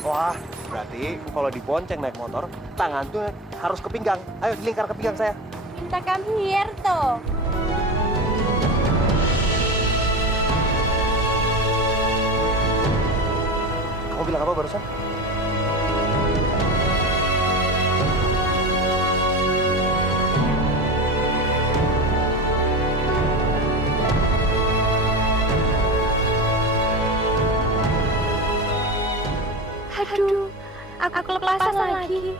Wah, berarti kalau dibonceng naik motor, tangan tuh harus ke pinggang. Ayo, dilingkar ke pinggang saya. Minta come here toh. Kamu bilang apa barusan? Aduh, aku kelepasan lagi.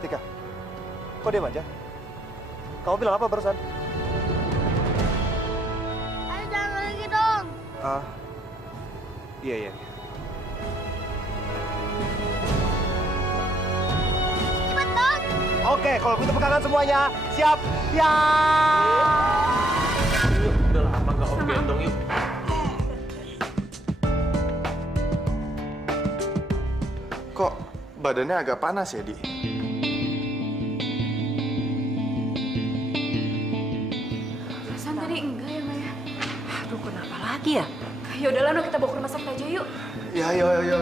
Tika, kok diam aja? Kamu bilang apa barusan? Ayo jangan lagi dong. Ah, iya, iya. Cepet dong. Oke, kalau gitu pegangan semuanya. Siap? Ya. Yuk, udah lama nggak om gendong yuk. Kok badannya agak panas ya, Di? Perasaan tadi enggak ya, Maya? Aduh, kenapa lagi ya? Ya udahlah, no, kita bawa ke rumah sakit aja yuk. Ya, ayo. Ya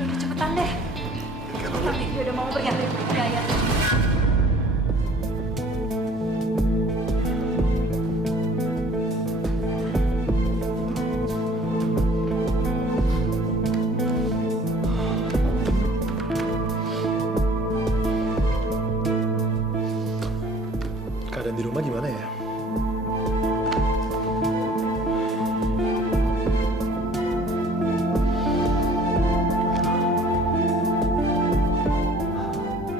udah cepetan deh. Ya udah mau pergi. Ya. Keadaan di rumah gimana ya?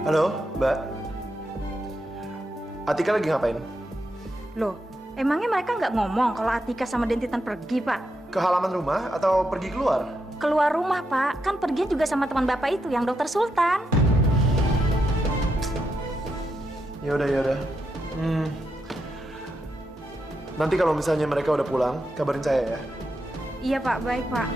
Halo, Mbak. Atika lagi ngapain? Loh, emangnya mereka nggak ngomong kalau Atika sama Dentitan pergi, Pak? Ke halaman rumah atau pergi keluar? Keluar rumah, Pak. Kan pergi juga sama teman Bapak itu, yang Dokter Sultan. Ya udah. Nanti kalau misalnya mereka udah pulang, kabarin saya ya. Iya, Pak. Baik, Pak.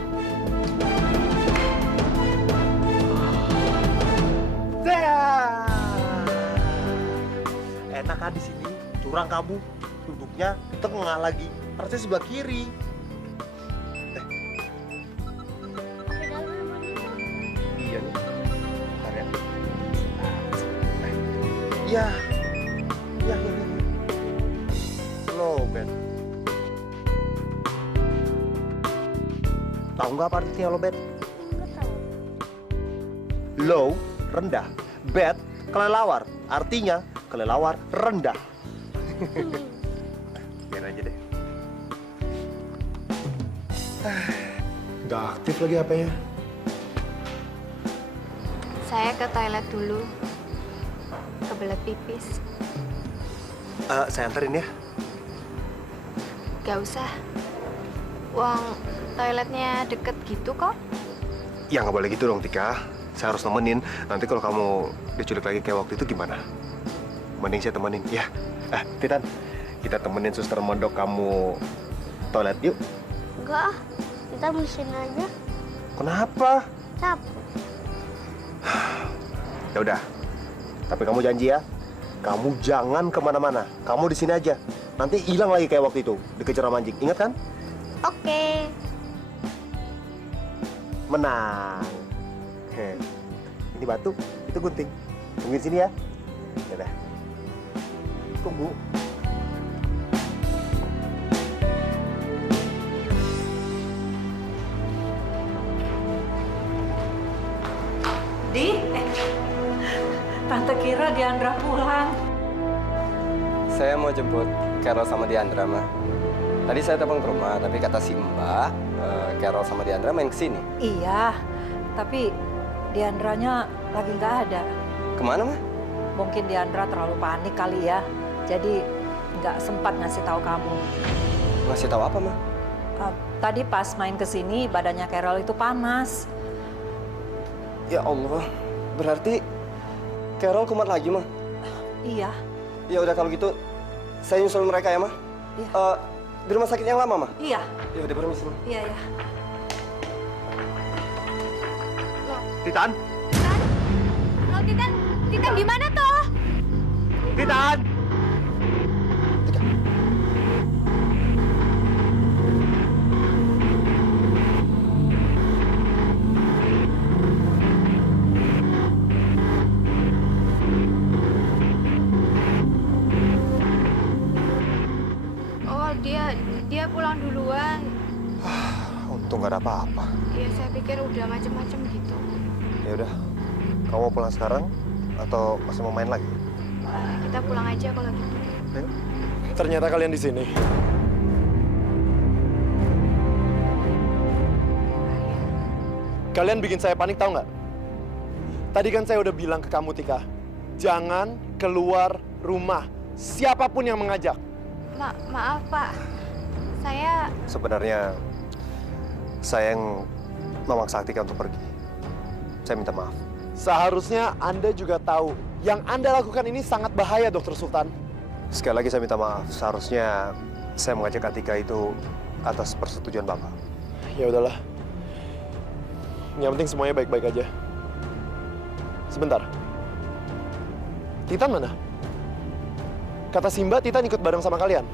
Enak kan di sini, curang kamu. Duduknya di tengah lagi, harusnya sebelah kiri. Iya nih, bentar ya. Iya. Low bed. Tahu nggak apa artinya low bed? Low, rendah. Bed, kelelawar. Artinya kelelawar rendah. Biar aja deh. Nggak aktif lagi HP-nya. Saya ke toilet dulu. Kebelet pipis. Saya anterin ya. Gak usah. Uang toiletnya deket gitu kok. Ya nggak boleh gitu dong, Tika. Saya harus nemenin. Nanti kalau kamu diculik lagi kayak waktu itu gimana? Mending saya temenin, ya. Titan, kita temenin suster mondok kamu toilet yuk. Enggak, kita mesin aja. Kenapa? Capek. Ya udah. Tapi kamu janji ya, kamu jangan kemana-mana. Kamu di sini aja. Nanti hilang lagi kayak waktu itu, dikejar sama anjing. Ingat kan? Oke. Menang. Ini batu, itu gunting. Tungguin sini ya. Ya udah. Tunggu. Tante kira Diandra pulang. Saya mau jemput Carol sama Diandra, Ma. Tadi saya telepon ke rumah, tapi kata si Mbak, Carol sama Diandra main kesini. Iya, tapi Diandranya lagi nggak ada. Kemana, Ma? Mungkin Diandra terlalu panik kali ya. Jadi nggak sempat ngasih tahu kamu. Ngasih tahu apa, Ma? Tadi pas main kesini, badannya Carol itu panas. Ya Allah, berarti Carol kumat lagi, Ma? Iya. Ya udah kalau gitu, saya nyusul mereka ya, Ma? Iya. Di rumah sakit yang lama, Ma? Iya. Ya udah permisi, Ma. Iya. Titan, Lo Titan di mana toh? Titan. Untung nggak ada apa-apa. Iya, saya pikir udah macem-macem gitu. Ya udah, kamu mau pulang sekarang atau masih mau main lagi? Kita pulang aja kalau gitu. Ayo. Ternyata kalian di sini. Kalian bikin saya panik, tahu nggak? Tadi kan saya udah bilang ke kamu, Tika, jangan keluar rumah. Siapapun yang mengajak. Maaf, Pak. Saya Sebenarnya saya yang memaksa Tika untuk pergi. Saya minta maaf. Seharusnya Anda juga tahu, yang Anda lakukan ini sangat bahaya, Dokter Sultan. Sekali lagi saya minta maaf. Seharusnya saya mengajak Atika itu atas persetujuan Bapak. Ya udahlah. Yang penting semuanya baik-baik aja. Sebentar. Titan mana? Kata Simba, Titan ikut bareng sama kalian.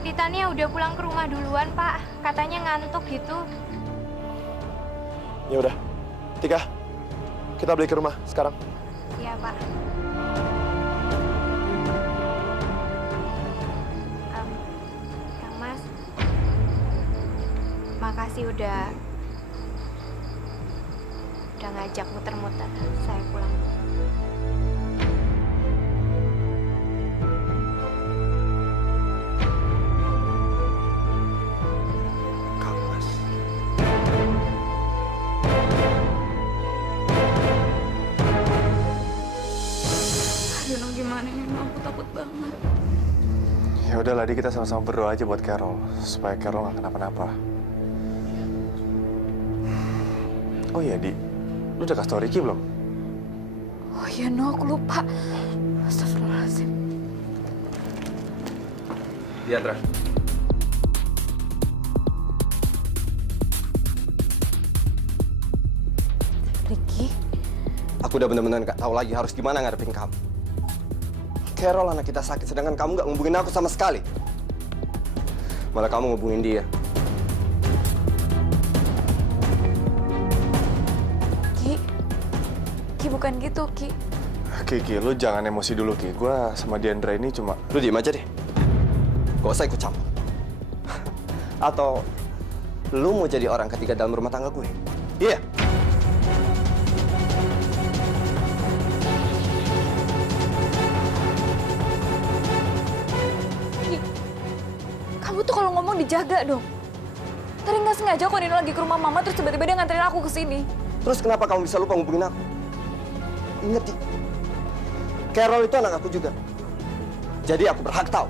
Titannya udah pulang ke rumah duluan, Pak. Katanya ngantuk gitu. Ya udah. Tika, kita balik ke rumah sekarang. Iya, Pak. Kang Mas, makasih udah ngajak muter-muter saya pulang. Kang Mas. Aduh, Noh, gimana ini? Noh, aku takut banget. Ya udahlah, Di, kita sama-sama berdoa aja buat Carol supaya Carol nggak kenapa-napa. Oh iya, Di, lu udah kasih tau Ricky belum? Oh iya, Noh, aku lupa. Astagfirullahaladzim. Diandra. Ricky? Aku udah benar-benar nggak tahu lagi harus gimana ngadepin kamu. Carol anak kita sakit, sedangkan kamu nggak ngubungin aku sama sekali. Malah kamu ngubungin dia. Ki, bukan gitu, Ki. Ki, lu jangan emosi dulu, Ki. Gua sama Diandra ini cuma... Lu diem aja deh. Gak usah ikut campur. Atau lu mau jadi orang ketiga dalam rumah tangga gue? Iya. Ki, kamu tuh kalau ngomong dijaga dong. Tadi nggak sengaja kok Nino lagi ke rumah Mama, terus tiba-tiba dia nganterin aku ke sini. Terus kenapa kamu bisa lupa ngubungin aku? Ingat, Di. Carol itu anak aku juga. Jadi aku berhak tahu.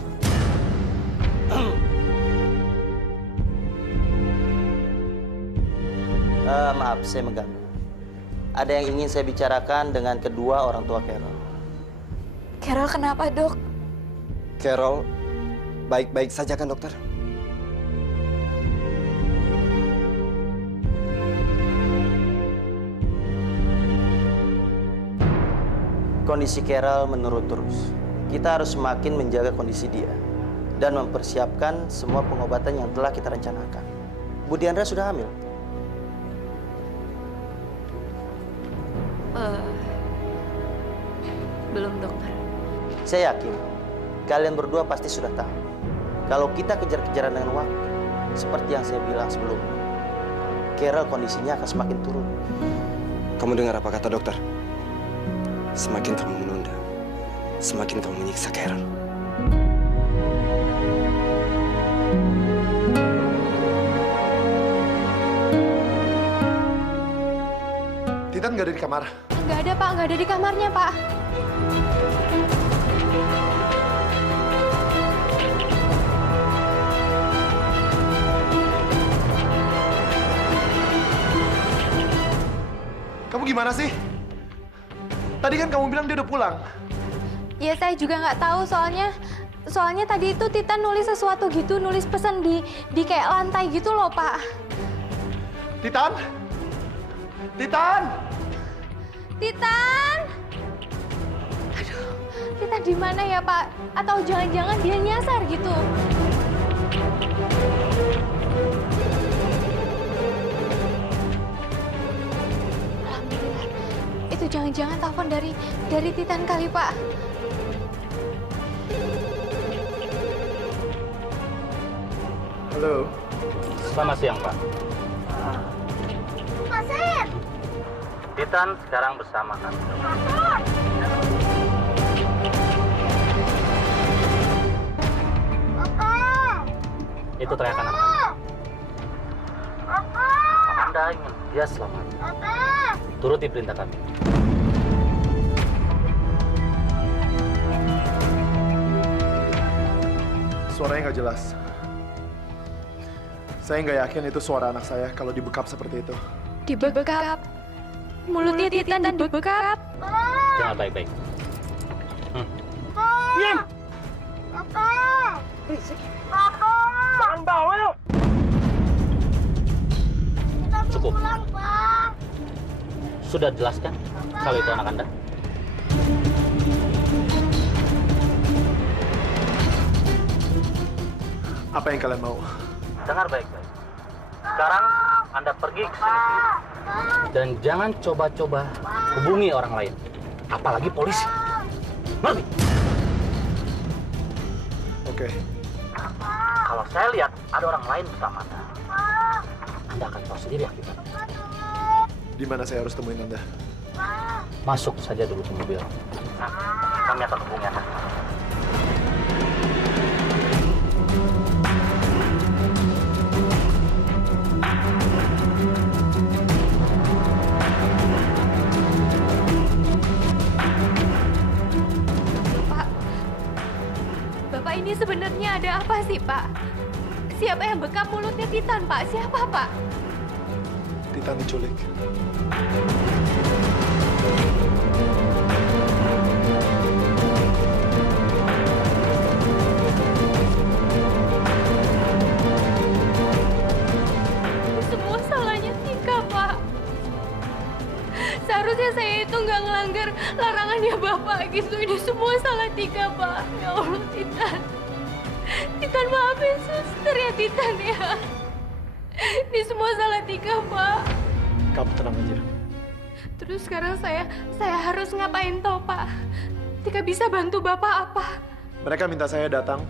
Maaf, saya mengganggu. Ada yang ingin saya bicarakan dengan kedua orang tua Carol. Carol kenapa, Dok? Carol, baik-baik saja kan, dokter? Kondisi Carol menurun terus. Kita harus semakin menjaga kondisi dia dan mempersiapkan semua pengobatan yang telah kita rencanakan. Bu Diandra sudah hamil. Belum, Dokter. Saya yakin kalian berdua pasti sudah tahu. Kalau kita kejar-kejaran dengan waktu, seperti yang saya bilang sebelumnya, Carol kondisinya akan semakin turun. Kamu dengar apa kata dokter? Semakin kamu menunda, semakin kamu menyiksa Carol. Titan nggak ada di kamar. Nggak ada, Pak. Nggak ada di kamarnya, Pak. Kamu gimana sih? Tadi kan kamu bilang dia udah pulang. Ya, saya juga nggak tahu soalnya tadi itu Titan nulis sesuatu gitu, nulis pesan di kayak lantai gitu loh, Pak. Titan? Titan! Titan! Aduh, Titan di mana ya, Pak? Atau jangan-jangan dia nyasar gitu? Alhamdulillah. Itu jangan-jangan telepon dari Titan kali, Pak. Halo. Selamat siang, Pak. Titan sekarang bersama kami. Itu teriakan anak Anda ingin dia selamat. Turuti perintah kami. Suaranya nggak jelas. Saya nggak yakin itu suara anak saya kalau dibekap seperti itu. Dibekap. Mulutnya Titan dibekap. Dengar baik-baik. Cukup. Sudah jelaskan kalau itu anak Anda? Apa yang kalian mau? Dengar baik-baik. Sekarang Anda pergi ke sini dan jangan coba-coba hubungi orang lain, apalagi polisi. Ngerti? Oke. Kalau saya lihat ada orang lain bersama Anda akan tahu sendiri akibatnya. Di mana saya harus temuin Anda? Masuk saja dulu ke mobil. Nah, kami akan hubungi Anda. Bapak ini sebenarnya ada apa sih, Pak? Siapa yang bekap mulutnya Titan, Pak? Siapa, Pak? Titan diculik. Ini semua salahnya Tika, Pak. Seharusnya saya itu nggak ngelanggar larangannya Bapak gitu. Ini semua salah Tika, Pak. Ya Allah, Titan. Titan, maafin suster ya, Titan ya. Ini semua salah Tika, Pak. Kamu tenang aja. Terus sekarang saya harus ngapain toh, Pak? Tika bisa bantu Bapak apa? Mereka minta saya datang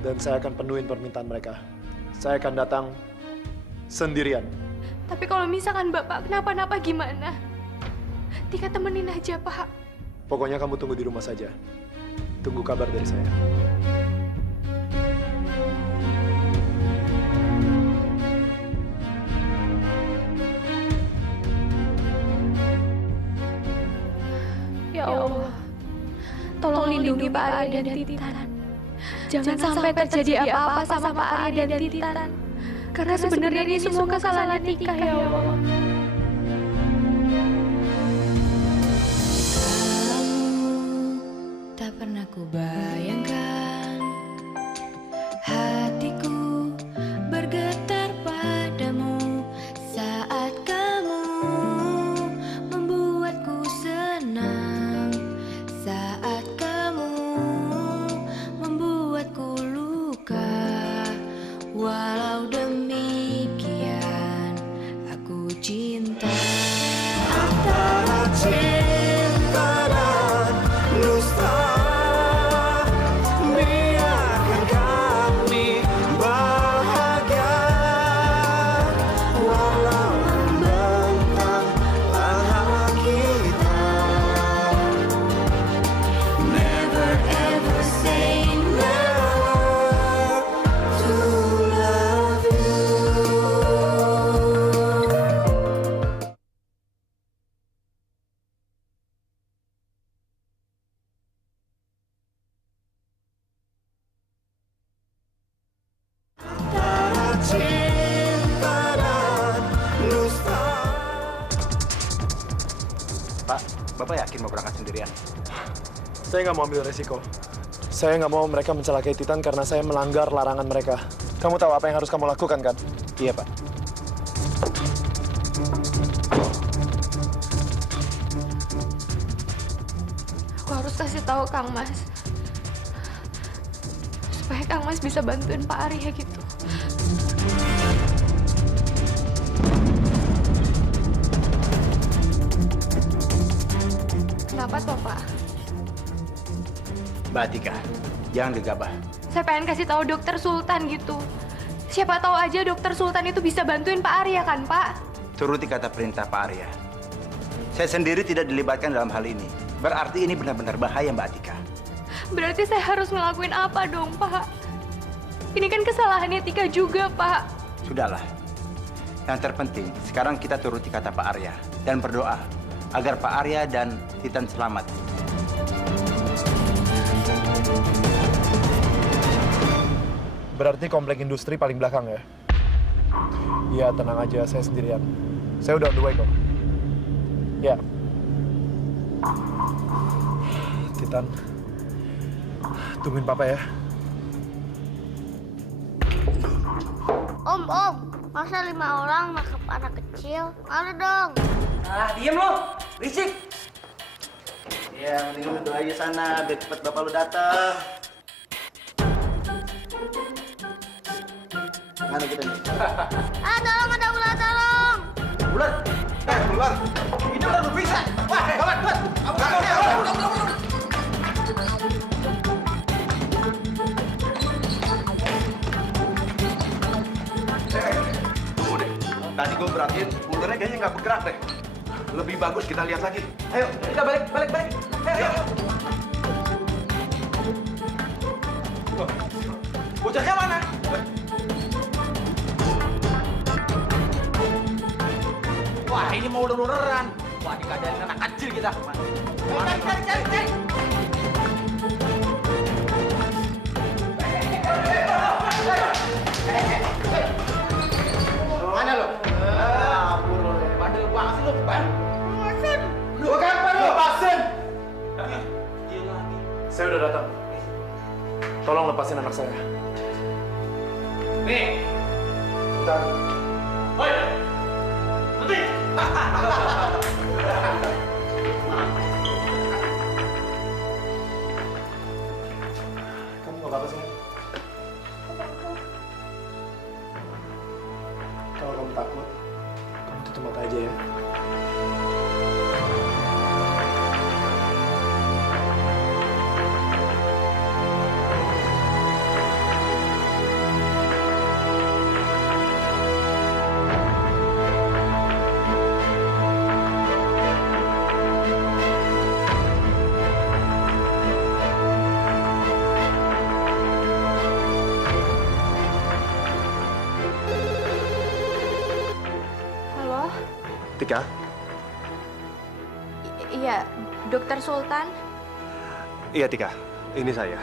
dan saya akan penuhin permintaan mereka. Saya akan datang sendirian. Tapi kalau misalkan Bapak kenapa-napa gimana? Tika temenin aja, Pak. Pokoknya kamu tunggu di rumah saja. Tunggu kabar dari saya. Ya Allah, tolong lindungi Pak Arya dan Titan. Jangan sampai terjadi apa-apa sama Pak Arya dan Titan. Karena sebenarnya ini semua kesalahan Tika, ya Allah. Tak pernah ku bayangkan hatiku bergetar padamu saat kamu membuatku senang, saat kamu membuatku luka. Walau demikian aku cinta. Antara cinta dan dusta, biarkan kami bahagia. Walau membentang langkah kita, never ever say never to love you. Pak, Bapak yakin mau berangkat sendirian? Saya nggak mau ambil resiko. Saya nggak mau mereka mencelakai Titan karena saya melanggar larangan mereka. Kamu tahu apa yang harus kamu lakukan, kan? Iya, Pak. Aku harus kasih tahu Kang Mas. Supaya Kang Mas bisa bantuin Pak Arya gitu. Kenapa toh, Pak? Mbak Tika, jangan gegabah. Saya pengen kasih tahu Dokter Sultan gitu. Siapa tahu aja dokter Sultan itu bisa bantuin Pak Arya kan, Pak? Turuti kata perintah Pak Arya. Saya sendiri tidak dilibatkan dalam hal ini. Berarti ini benar-benar bahaya, Mbak Atika. Berarti saya harus ngelakuin apa dong, Pak? Ini kan kesalahannya Tika juga, Pak. Sudahlah. Yang terpenting, sekarang kita turuti kata Pak Arya dan berdoa agar Pak Arya dan Titan selamat. Berarti komplek industri paling belakang ya? Iya, tenang aja, saya sendirian. Saya udah on the way kok. Ya. Titan, tungguin Papa ya. Om, masa 5 orang nangkep anak kecil? Mana dong? Ah, diem lo, berisik. Ya, mending lu berdoa aja sana, biar cepet bapak lu datang. Mana kita nih? Tolong ada ular, tolong! Ular! Ular! Ini ular lu bisa! Wah, kawan! Tunggu deh. Tadi gue perhatiin, ularnya kayaknya nggak bergerak deh. Lebih bagus kita lihat lagi. Ayo, kita balik! Ayo! Bocahnya mana? Wah, ini mau ular-ularan. Wah, dikadain anak kecil kita. Cari! Mana lo? Bandel banget sih lo, Ban. Lepasin! Lu kapan lo? Lepasin! Saya udah datang. Tolong lepasin anak saya. Nih. Titan, Oi. Nanti. kamu nggak apa-apa sih? Kalau kamu takut, kamu tutup mata aja ya. Halo? Tika, Iya, dokter Sultan? iya Tika, ini saya.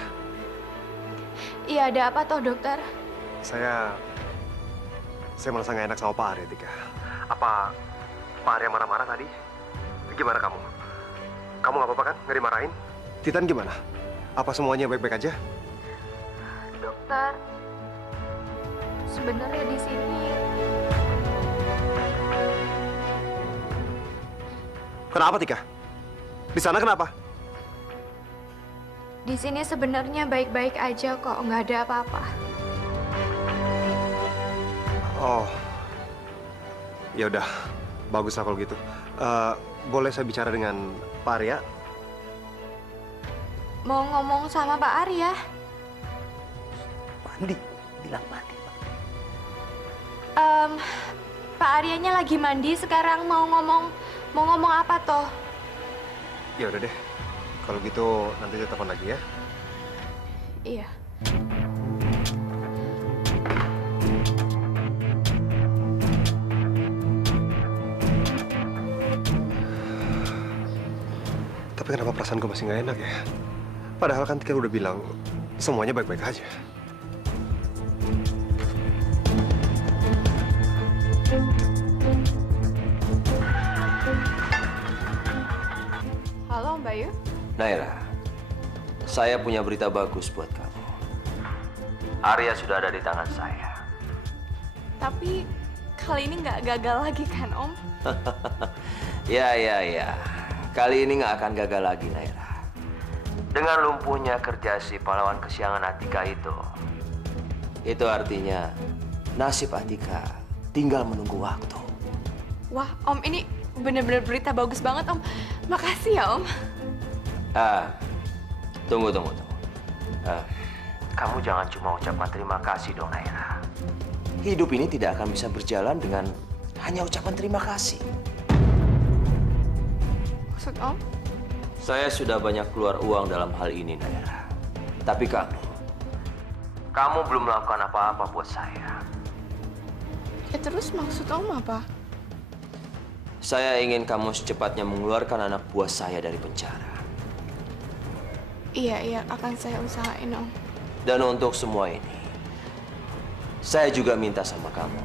Iya, ada apa toh, dokter? Saya merasa nggak enak sama Pak Arya, Tika. Apa Pak Arya marah-marah tadi? Gimana kamu? Kamu nggak apa-apa kan? Nggak dimarahin? Titan gimana? Apa semuanya baik-baik aja? Dokter, sebenarnya di sini Kenapa, Tika? Di sana kenapa? di sini sebenarnya baik-baik aja kok, nggak ada apa-apa. Oh, ya udah, bagus lah kalau gitu. Boleh saya bicara dengan Pak Arya? Mau ngomong sama Pak Arya? Mandi, bilang mandi. Pak Aryanya lagi mandi sekarang, mau ngomong apa toh? Ya udah deh, kalau gitu nanti saya telepon lagi ya. Iya. Tapi kenapa perasaan gue masih nggak enak ya? Padahal kan Tika udah bilang semuanya baik-baik aja. Halo, Mbak Yu. Naira, saya punya berita bagus buat kamu. Arya sudah ada di tangan saya. Tapi kali ini nggak gagal lagi kan, Om? Ya. Kali ini nggak akan gagal lagi, Naira. Dengan lumpuhnya kerja si pahlawan kesiangan Atika itu artinya nasib Atika tinggal menunggu waktu. Wah, Om, ini bener-bener berita bagus banget, Om. Makasih ya, Om. Tunggu. Kamu jangan cuma ucapkan terima kasih dong, Naira. hidup ini tidak akan bisa berjalan dengan hanya ucapan terima kasih. Maksud Om? Saya sudah banyak keluar uang dalam hal ini, Naira. Tapi kamu belum melakukan apa-apa buat saya. Terus maksud Om apa? Saya ingin kamu secepatnya mengeluarkan anak buah saya dari penjara. Iya, akan saya usahain, Om. Dan untuk semua ini, saya juga minta sama kamu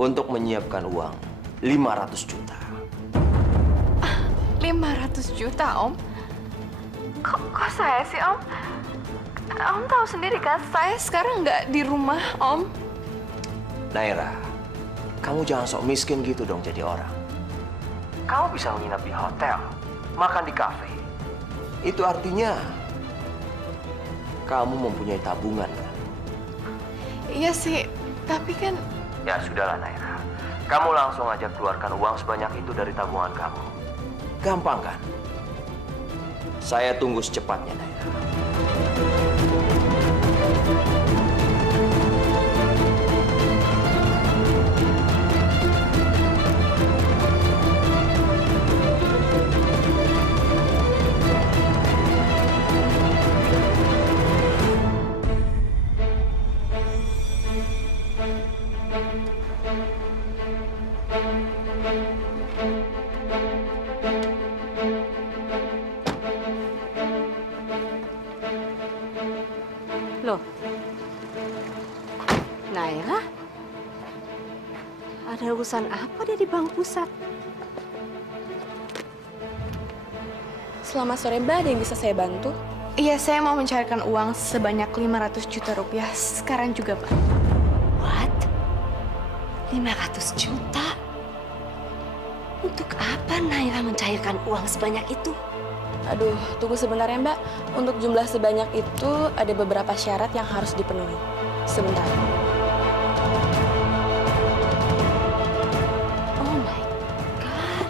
untuk menyiapkan uang 500 juta. 500 juta, Om? Kok saya sih, Om? Om tahu sendiri kan, saya sekarang nggak di rumah, Om. Naira, kamu jangan sok miskin gitu dong jadi orang. Kamu bisa menginap di hotel, makan di kafe. Itu artinya kamu mempunyai tabungan, kan? Iya sih, tapi kan... Ya sudahlah, Naira. Kamu langsung aja keluarkan uang sebanyak itu dari tabungan kamu. Gampang kan? Saya tunggu secepatnya, Naira. Loh, Naira? Ada urusan apa dia di bank pusat? Selamat sore, Mbak. Ada yang bisa saya bantu? Iya, saya mau mencarikan uang sebanyak 500 juta rupiah sekarang juga, Pak. What? 500 juta? Untuk apa Naira mencairkan uang sebanyak itu? Aduh, tunggu sebentar ya, Mbak. Untuk jumlah sebanyak itu ada beberapa syarat yang harus dipenuhi. Sebentar. Oh my God.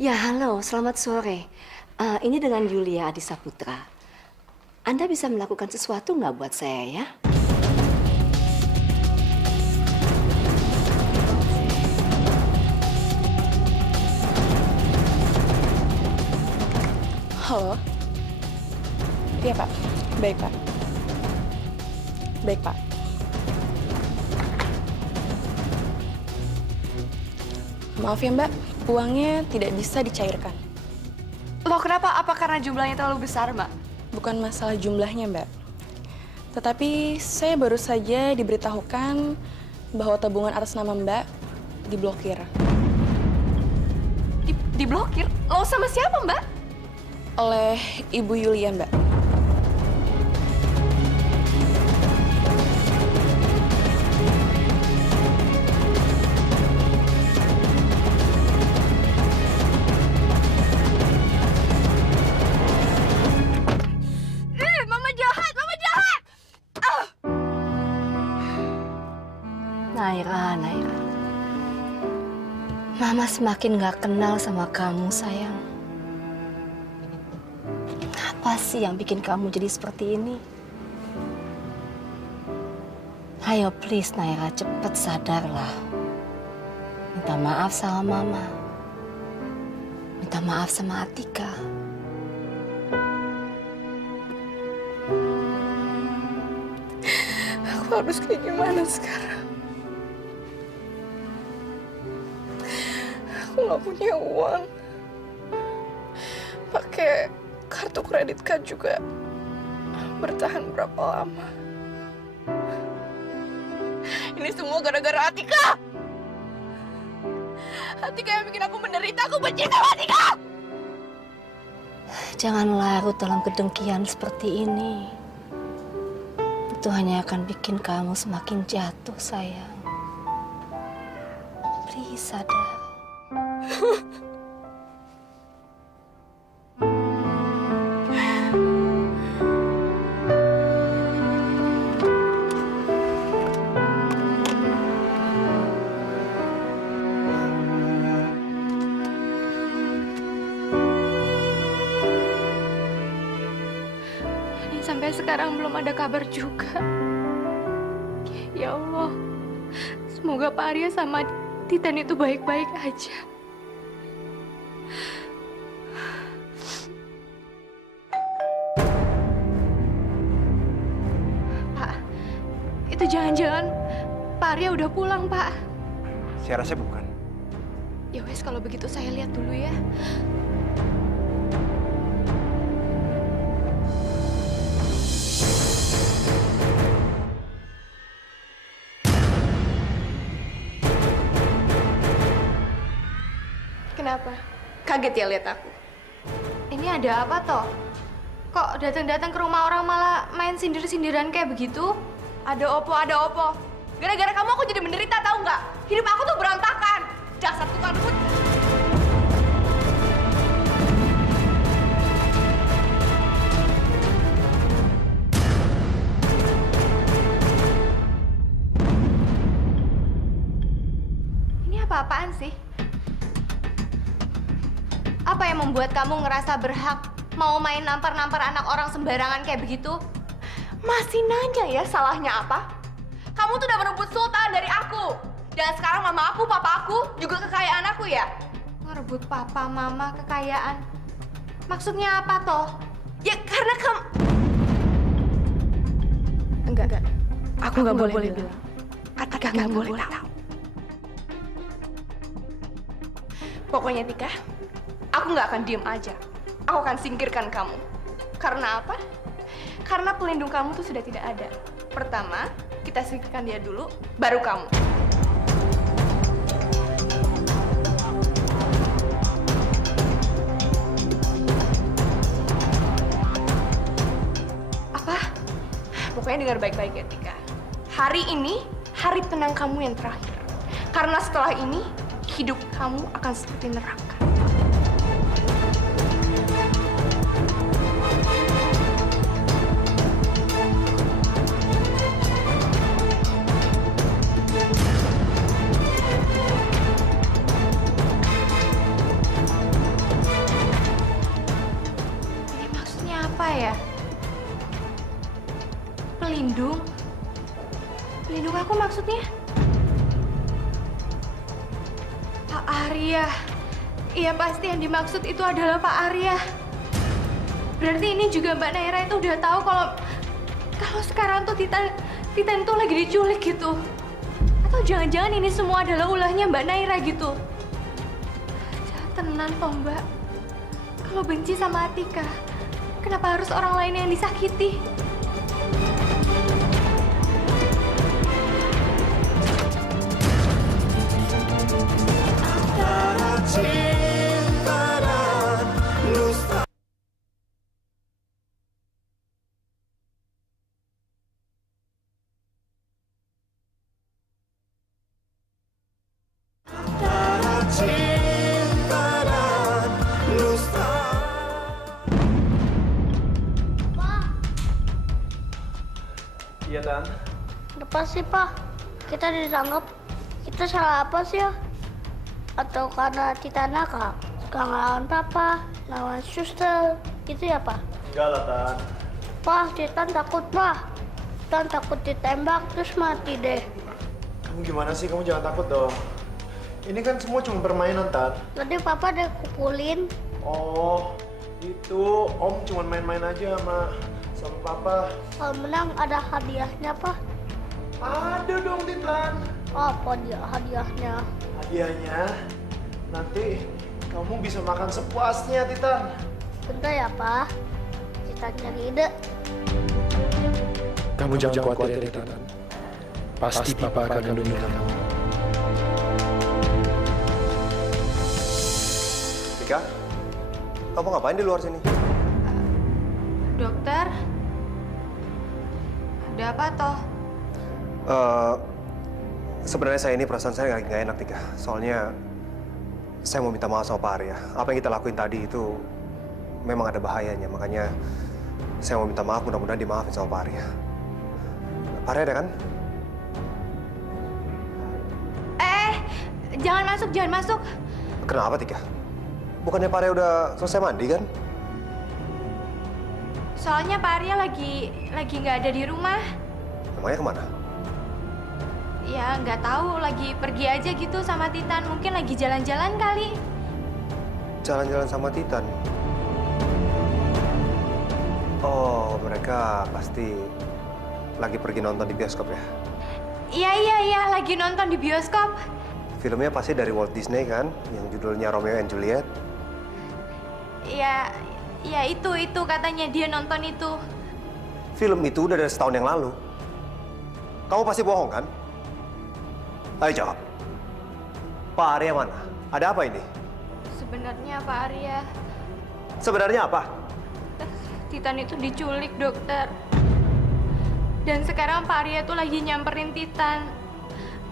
Ya, halo. Selamat sore. Ini dengan Yulia Adisaputra. Anda bisa melakukan sesuatu nggak buat saya, ya? Halo? Iya, Pak. Baik, Pak. Baik, Pak. Maaf ya, Mbak. Uangnya tidak bisa dicairkan. Loh, kenapa? Apa karena jumlahnya terlalu besar, Mbak? Bukan masalah jumlahnya, Mbak. Tetapi saya baru saja diberitahukan bahwa tabungan atas nama Mbak diblokir. Diblokir? Lo sama siapa, Mbak? Oleh Ibu Yulia, Mbak. Mama jahat! Mama jahat! Naira. Mama semakin gak kenal sama kamu, sayang. Apa sih yang bikin kamu jadi seperti ini? Ayo please, Naira, cepet sadarlah. Minta maaf sama Mama. Minta maaf sama Atika. Aku harus kayak gimana sekarang? Aku nggak punya uang. Pakai kartu kredit card juga bertahan berapa lama? Ini semua gara-gara Atika. Atika yang bikin aku menderita. Aku benci sama Atika. Jangan larut dalam kedengkian seperti ini. Itu hanya akan bikin kamu semakin jatuh, sayang. Please, sadar. sampai sekarang belum ada kabar juga. Ya Allah, semoga Pak Arya sama Titan itu baik-baik aja. Pak, itu jangan-jangan Pak Arya udah pulang, Pak. Saya rasa bukan. Ya wes, kalau begitu saya lihat dulu ya. Kenapa? Kaget ya lihat aku? Ini ada apa toh? Kok datang-datang ke rumah orang malah main sindir-sindiran kayak begitu? Ada opo, ada opo. Gara-gara kamu aku jadi menderita, tahu nggak? Hidup aku tuh berantakan. Dasar tukang rebut. Ini apa-apaan sih? Apa yang membuat kamu ngerasa berhak mau main nampar-nampar anak orang sembarangan kayak begitu? Masih nanya ya salahnya apa? Kamu tuh udah merebut sultan dari aku. Dan sekarang mama aku, papa aku, juga kekayaan aku ya? Ngerebut papa, mama, kekayaan. Maksudnya apa toh? Ya karena kamu... Enggak. Aku nggak boleh bilang. Atika nggak boleh tahu. Pokoknya Tika, aku nggak akan diem aja. Aku akan singkirkan kamu. Karena apa? Karena pelindung kamu tuh sudah tidak ada. Pertama, kita singkirkan dia dulu, baru kamu. Apa? Pokoknya dengar baik-baik ya, Tika. Hari ini, hari tenang kamu yang terakhir. Karena setelah ini, hidup kamu akan seperti neraka. Ini maksudnya apa ya? Pelindung? Pelindung aku maksudnya? Pak Arya. Iya, pasti yang dimaksud itu adalah Pak Arya. Berarti ini juga Mbak Naira itu udah tahu kalau sekarang tuh Titan tuh lagi diculik gitu. Atau jangan-jangan ini semua adalah ulahnya Mbak Naira gitu. Jangan tenang toh Mbak. Kalau benci sama Atika, kenapa harus orang lain yang disakiti? Cinta dan dusta. Antara cinta dan dusta. Iya, Tan. Kenapa sih, Pak? Kita ditangkap. Kita salah apa sih ya? Atau karena Titan nakal? Suka ngelawan Papa, ngelawan suster, gitu ya, Pak? Enggak lah, Tan. Pak, Titan takut, Pak. Titan takut ditembak, terus mati deh. Kamu gimana sih? Kamu jangan takut dong. Ini kan semua cuma permainan, Tan. Tadi Papa dikukulin. Oh, itu Om cuma main-main aja sama Papa. Kalau menang ada hadiahnya, Pak. Ada dong, Titan. Apa dia hadiahnya? Hadiahnya nanti kamu bisa makan sepuasnya, Titan. Bentar ya, Pak. Kita cari ide. Kamu jangan khawatir ya, Titan. Pasti Papa akan lindungi kamu. Tika, kamu ngapain di luar sini? Dokter, ada apa toh? Sebenarnya saya ini perasaan saya nggak enak, Tika. Soalnya saya mau minta maaf sama Pak Arya. Apa yang kita lakuin tadi itu memang ada bahayanya. Makanya saya mau minta maaf, mudah-mudahan dimaafin sama Pak Arya. Pak Arya ada kan? Jangan masuk, jangan masuk. Kenapa, Tika? Bukannya Pak Arya udah selesai mandi kan? Soalnya Pak Arya lagi nggak ada di rumah. Emangnya kemana? Ya nggak tahu, lagi pergi aja gitu sama Titan. Mungkin lagi jalan-jalan kali. Jalan-jalan sama Titan. Oh, mereka pasti lagi pergi nonton di bioskop ya? Iya, lagi nonton di bioskop. Filmnya pasti dari Walt Disney kan? Yang judulnya Romeo and Juliet. Ya itu katanya dia nonton itu. Film itu udah dari setahun yang lalu. Kamu pasti bohong kan? Ayo jawab. Pak Arya mana? Ada apa ini? Sebenarnya Pak Arya, Sebenarnya apa? Titan itu diculik, dokter. Dan sekarang Pak Arya tuh lagi nyamperin Titan.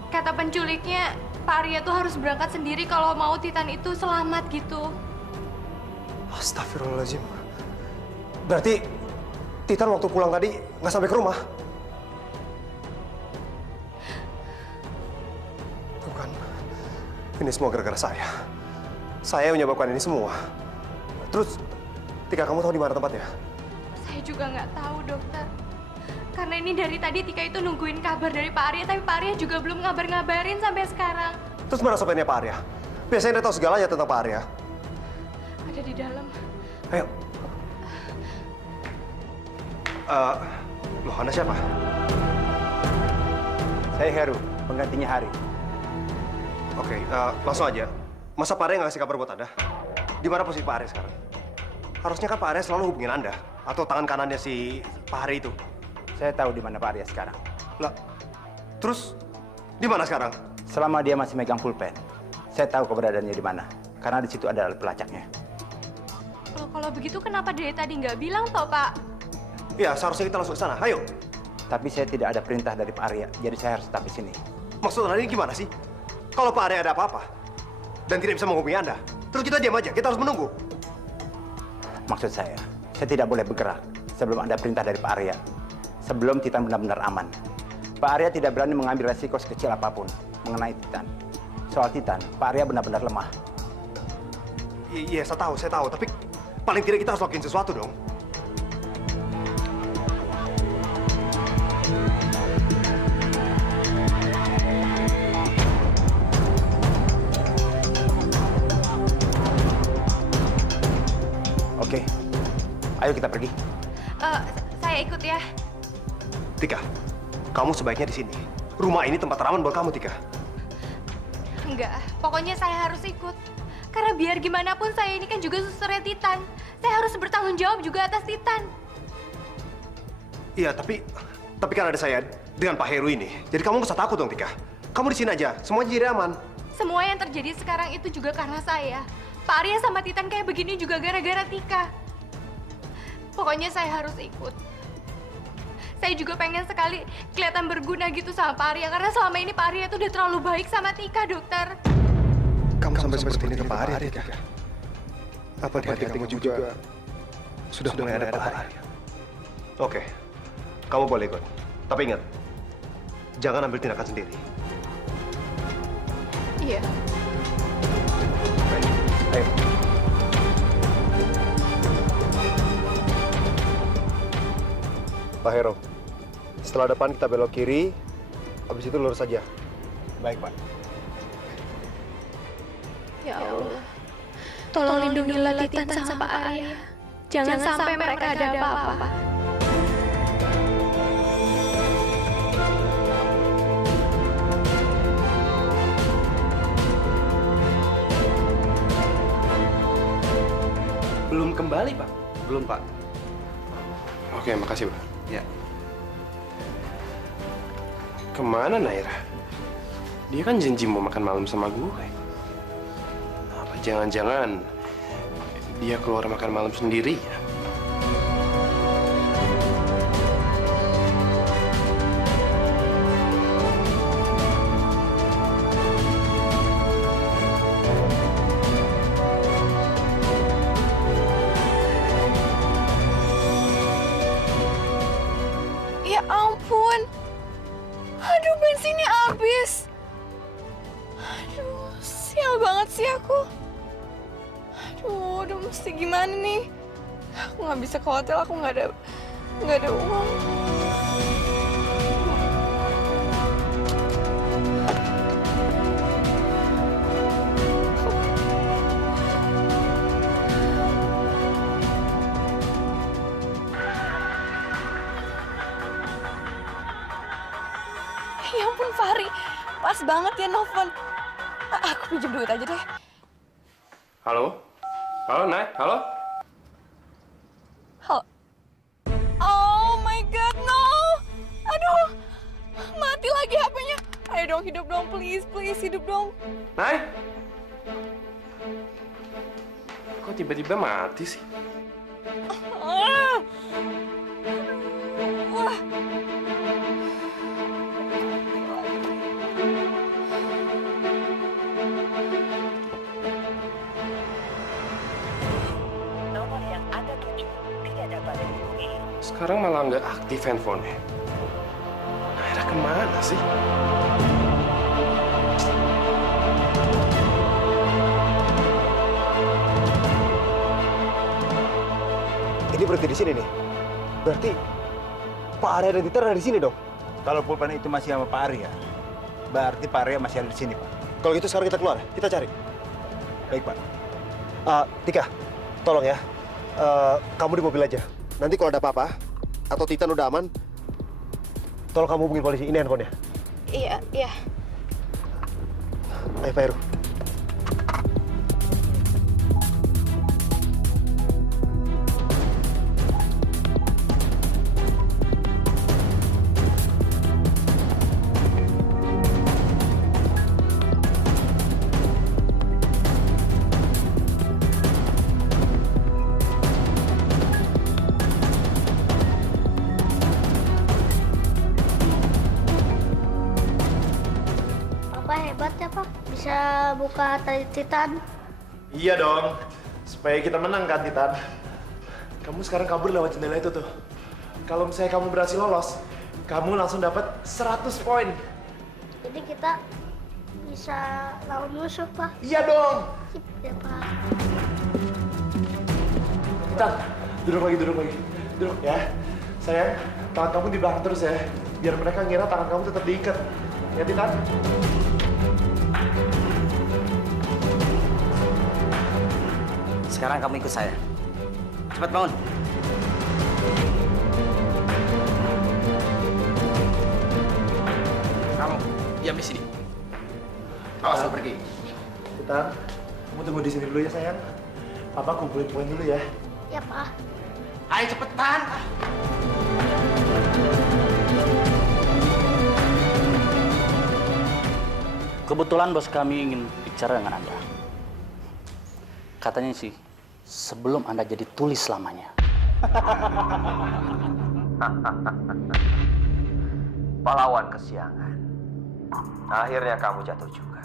Kata penculiknya, Pak Arya tuh harus berangkat sendiri kalau mau Titan itu selamat gitu. Astagfirullahaladzim. Berarti Titan waktu pulang tadi nggak sampai ke rumah? Bukan. Ini semua gara-gara saya. Saya yang menyebabkan ini semua. Terus, Tika, kamu tahu di mana tempatnya? Saya juga nggak tahu, dokter. Karena ini dari tadi Tika itu nungguin kabar dari Pak Arya, tapi Pak Arya juga belum ngabarin sampai sekarang. Terus mana sampai Pak Arya? Biasanya dia tahu segalanya tentang Pak Arya. Ada di dalam. Ayo. Loh, Anda siapa? Saya Heru, penggantinya Hari. Oke, langsung aja. Masa Pak Arya nggak kasih kabar buat Anda? Di mana posisi Pak Arya sekarang? Harusnya kan Pak Arya selalu hubungin Anda. Atau tangan kanannya si Pak Hari itu. Saya tahu di mana Pak Arya sekarang. Lah, terus di mana sekarang? Selama dia masih megang pulpen, saya tahu keberadaannya di mana. Karena di situ ada alat pelacaknya. Loh, kalau begitu kenapa dari tadi nggak bilang toh, Pak? Ya, seharusnya kita langsung ke sana. Ayo. Tapi saya tidak ada perintah dari Pak Arya, jadi saya harus tetap di sini. Maksud Anda ini gimana sih? Kalau Pak Arya ada apa-apa dan tidak bisa menghubungi Anda, terus kita diam aja. Kita harus menunggu. Maksud saya tidak boleh bergerak sebelum ada perintah dari Pak Arya. Sebelum Titan benar-benar aman. Pak Arya tidak berani mengambil resiko sekecil apapun mengenai Titan. Soal Titan, Pak Arya benar-benar lemah. Iya, saya tahu. Tapi paling tidak kita harus lakuin sesuatu dong. Oke, ayo kita pergi. Saya ikut ya. Tika, kamu sebaiknya di sini. Rumah ini tempat rawan buat kamu, Tika. Enggak, pokoknya saya harus ikut. Karena biar gimana pun saya ini kan juga susternya Titan. Saya harus bertanggung jawab juga atas Titan. Iya, tapi kan ada saya dengan Pak Heru ini. Jadi kamu nggak usah takut dong, Tika. Kamu di sini aja, semuanya jadi aman. Semua yang terjadi sekarang itu juga karena saya. Pak Arya sama Titan kayak begini juga gara-gara Tika. Pokoknya saya harus ikut. Saya juga pengen sekali kelihatan berguna gitu sama Pak Arya. Karena selama ini Pak Arya itu udah terlalu baik sama Tika, dokter. Kamu sampai seperti ini ke Pak Arya, Tika. Apa di hati kamu juga sudah mulai ada Pak Arya? Oke, kamu boleh ikut. Tapi ingat, jangan ambil tindakan sendiri. Iya. Ayo. Pak Hero, setelah depan kita belok kiri, habis itu lurus saja. Baik, Pak. Ya Allah, tolong lindungilah Titan sama Pak Arya. Jangan sampai mereka ada apa-apa. Belum kembali, Pak? Belum, Pak. Oke, makasih, Pak. Ya. Kemana Naira? Dia kan janji mau makan malam sama gue. Apa jangan-jangan dia keluar makan malam sendiri ya? Ya ampun. Aduh, bensinnya habis. Aduh, sial banget sih aku. Aduh, udah mesti gimana nih? Aku nggak bisa ke hotel, aku nggak ada uang. Ya ampun Fahri, pas banget ya nelfon. Aku pinjam duit aja deh. Halo? Halo, Nay? Halo? Oh my God, no! Aduh, mati lagi HP-nya. Ayo dong, hidup dong, please, hidup dong. Nay? Kok tiba-tiba mati sih? Ah. Wah. Sekarang malah nggak aktif handphonenya. Naira kemana sih? Ini berhenti di sini nih. Berarti Pak Arya dan Tita ada di sini dong. Kalau pulpen itu masih sama Pak Arya, berarti Pak Arya masih ada di sini, Pak. Kalau gitu sekarang kita keluar, kita cari. Baik, Pak. Tika, tolong ya. Kamu di mobil aja. Nanti kalau ada apa-apa, atau Titan udah aman, tolong kamu hubungin polisi. Ini handphonenya. Iya. Ayo, Pak Heru. Papa hebat ya, Pak. Bisa buka tali Titan. Iya dong, supaya kita menang kan, Titan. Kamu sekarang kabur lewat jendela itu tuh. Kalau misalnya kamu berhasil lolos, kamu langsung dapat 100 poin. Jadi kita bisa lawan musuh, Pak. Iya dong. Sip ya, Pak. Titan, duduk lagi. Duduk ya. Sayang, tangan kamu di belakang terus ya. Biar mereka ngira tangan kamu tetap diikat. Ya, Titan? Sekarang kamu ikut saya. Cepat bangun. Kamu diam di sini. Awas lo pergi. Titan, kamu tunggu di sini dulu ya, sayang. Papa kumpulin poin dulu ya. Ya, Pak. Ayo cepetan. Kebetulan bos kami ingin bicara dengan Anda. Katanya sih, sebelum Anda jadi tulis selamanya. Pahlawan kesiangan. Akhirnya kamu jatuh juga.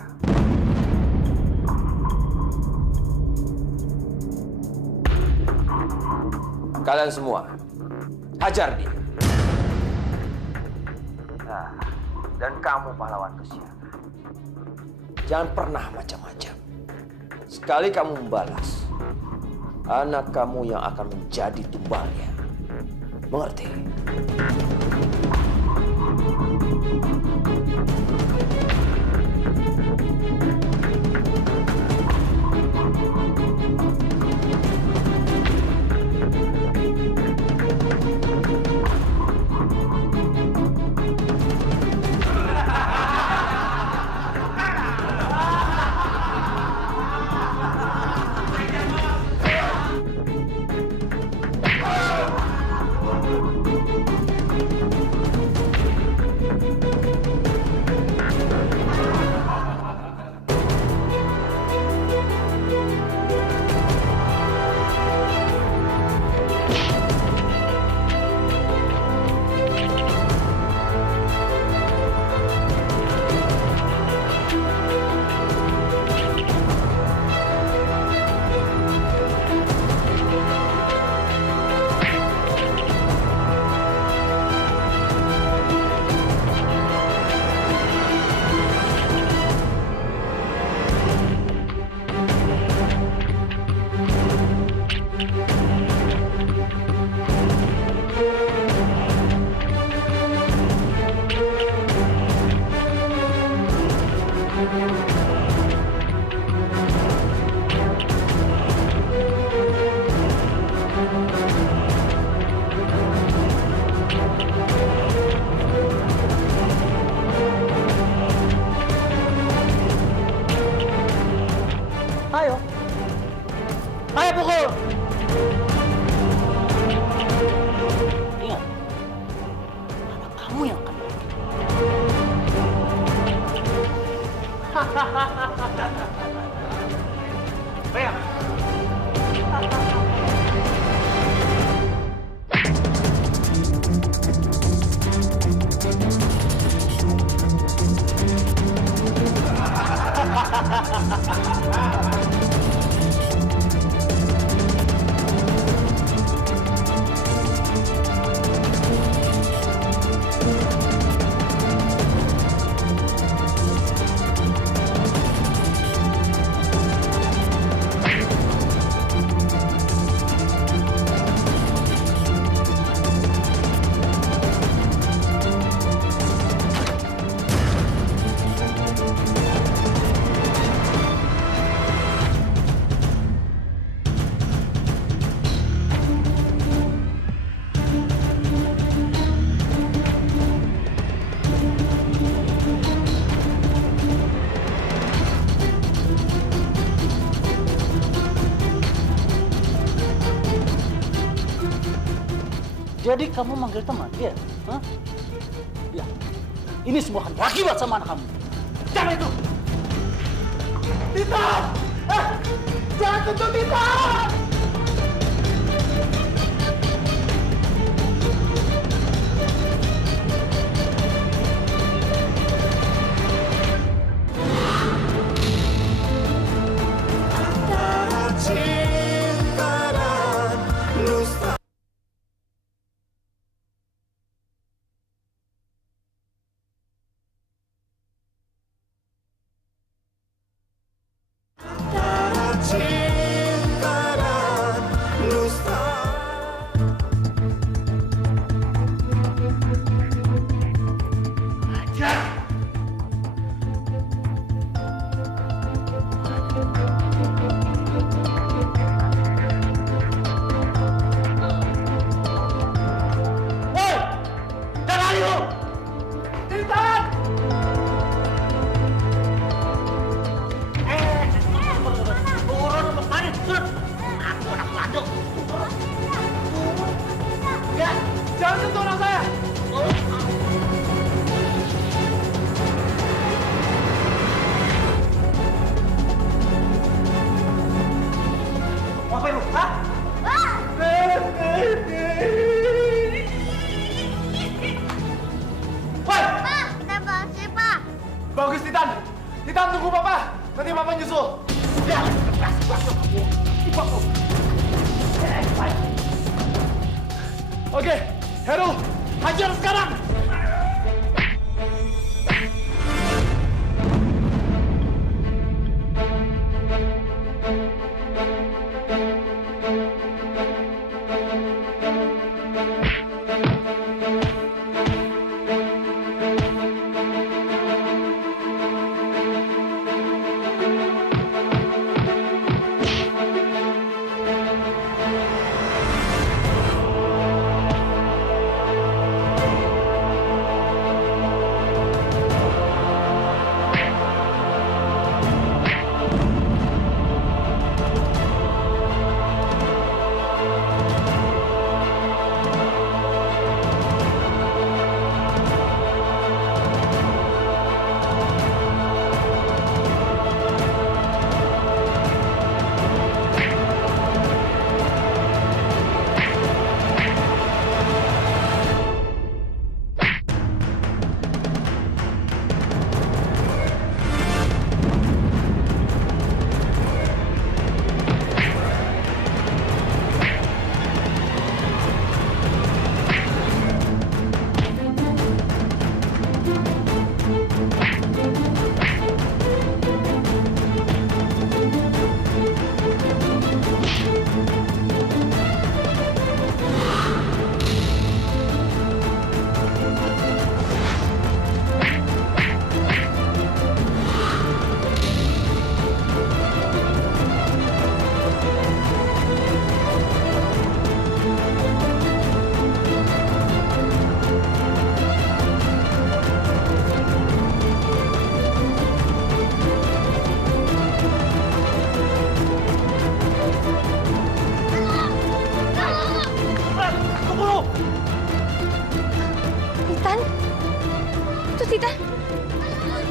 Kalian semua, hajar dia. Nah, dan kamu pahlawan kesiangan. Jangan pernah macam-macam. Sekali kamu membalas, anak kamu yang akan menjadi tumbalnya. Mengerti? kamu yang akan mati. Bayang. Jadi kamu manggil teman, ya? Hah? Ya. Ini semua akan berakibat sama anak kamu. Jangan itu! Titan! Jangan tutup Titan! Antara cinta dan dusta. Cinta dan dusta. Woi! Jangan lari lu! Titan! Turun mau kemana? Turun! Aku anak bandel. Ya, jangan sentuh orang saya. Mau apa lu? Hah? Woi, Pak, kita pasti Pak. bagus Titan. Titan tunggu Papa. Nanti Papa nyusul. Ya, kamu. Ibu. Oke, Heru, hajar sekarang. Itu Titan.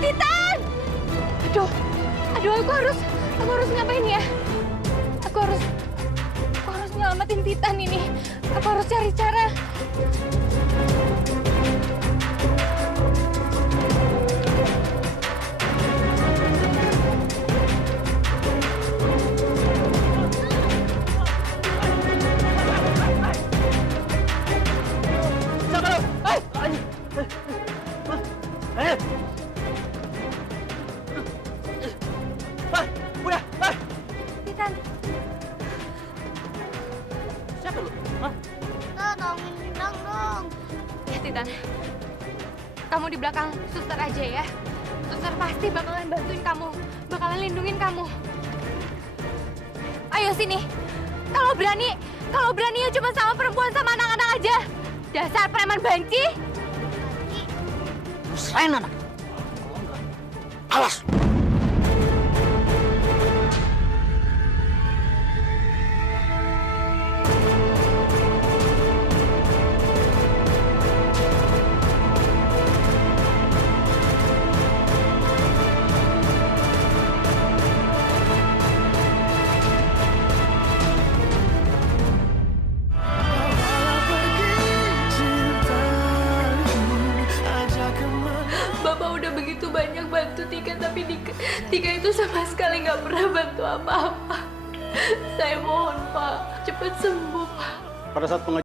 Titan! Aduh, aku harus ngapain ya? Aku harus nyelamatin Titan ini. Aku harus cari cara. Titan, Siapa lu? Hah? Kita tolongin Bintang dong. ya Titan. Kamu di belakang suster aja ya. Suster pasti bakalan bantuin kamu, bakalan lindungin kamu. Ayo sini. Kalau berani ya cuma sama perempuan sama anak-anak aja. Dasar preman banci. Selain anak. Awas! Bapak udah begitu banyak bantu Tika, tapi Tika itu sama sekali nggak pernah bantu apa-apa. Saya mohon Pak, cepat sembuh Pak. Pada saat pengajian